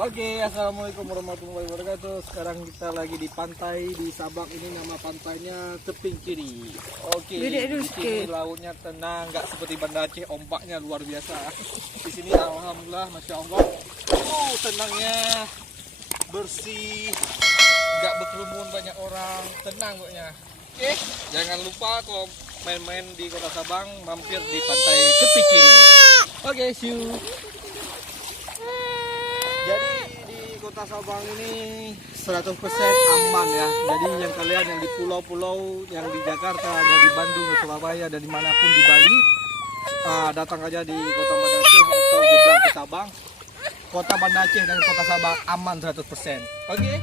Oke, assalamualaikum warahmatullahi wabarakatuh. Sekarang kita lagi di pantai di Sabang. Ini nama pantainya Teping Kiri. Oke, di sini lautnya tenang, nggak seperti Banda Aceh, ombaknya luar biasa. Di sini alhamdulillah, masya Allah, tenangnya, bersih, nggak berkerumun banyak orang, tenang pokoknya. Oke, jangan lupa kalau main-main di Kota Sabang, mampir di pantai Teping Kiri. Oke, see you. Jadi di Kota Sabang ini 100% aman ya. Jadi yang kalian yang di pulau-pulau, yang di Jakarta, dari Bandung, Surabaya, dan dimanapun di Bali, datang aja di Kota Banda Aceh atau nyebrang ke Sabang. Kota Banda Aceh dan Kota Sabang aman 100%. Oke?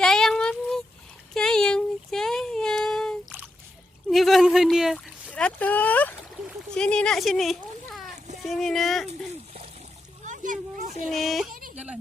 Sayang mami, sayang. Dibangun dia. Ratu, sini nak, sini. Sini nak. Sini. Jalan.